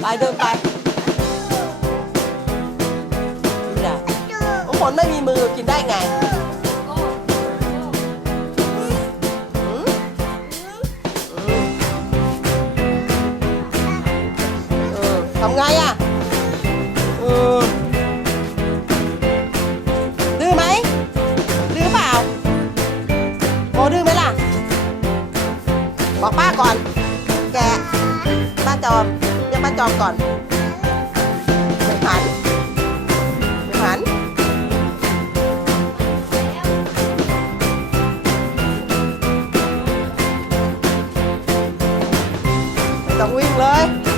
ไปเดินไปนี่นะน้องฝนไม่มีมือกินได้ไงเออทำไงอะเออดื้อไหมดื้อเปล่าโมดื้อไหมล่ะ บอกป้าก่อน แกป้าจอม จะมาจองก่อนหนึ่งพันหนึ่งนต้องวิ่งเลย